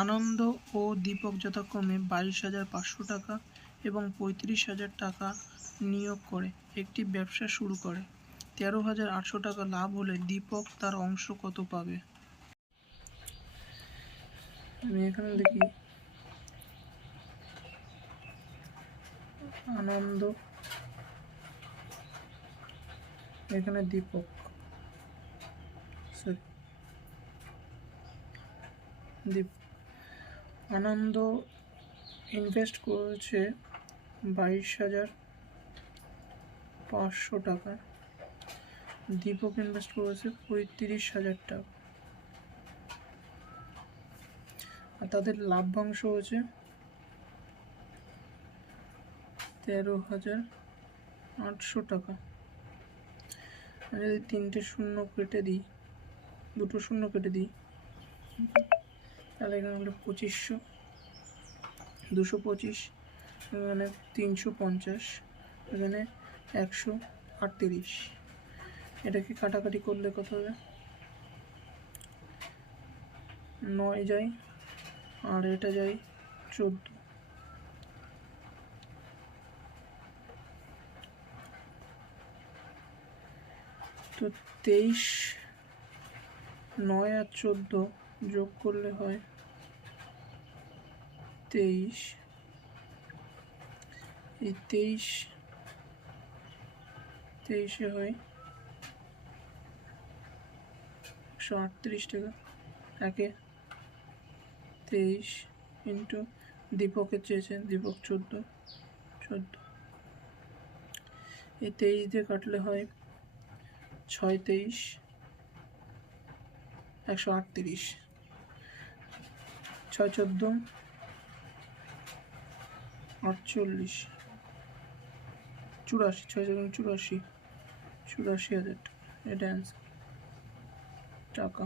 আনন্দ ও দীপক যথাক্রমে 22,500 টাকা এবং 35,000 টাকা নিয়োগ করে একটি ব্যবসা শুরু করে। 13,800 টাকা লাভ হলে দীপক তার অংশ কত পাবে? আমি এখানে লিখি আনন্দ, এখানে দীপক, আনন্দ ইনভেস্ট করেছে 22,500 টাকা, দীপক ইনভেস্ট করেছে 35,000 টাকা, আর তাদের লাভ্যাংশ হয়েছে 13,800 টাকা। আমি যদি 3টে শূন্য কেটে দিই, 2টো শূন্য কেটে দিই, তাহলে এখানে হলো 2500, 225, এখানে 350, এখানে 138। এটাকে কাটাকাটি করলে কত হবে? 9 যায় আর এটা যায় 14। তো 23, 9 আর 14 যোগ করলে হয় 23। এই 23 হয় 138 টাকা। একে 23 ইন্টু দীপকের চেয়েছে, দীপক 14, এই 23 দিয়ে কাটলে হয় 6 23 138, 6 14 48, 84, 6 7 84, 84,000 টাকা। এটা অ্যান্সার টাকা।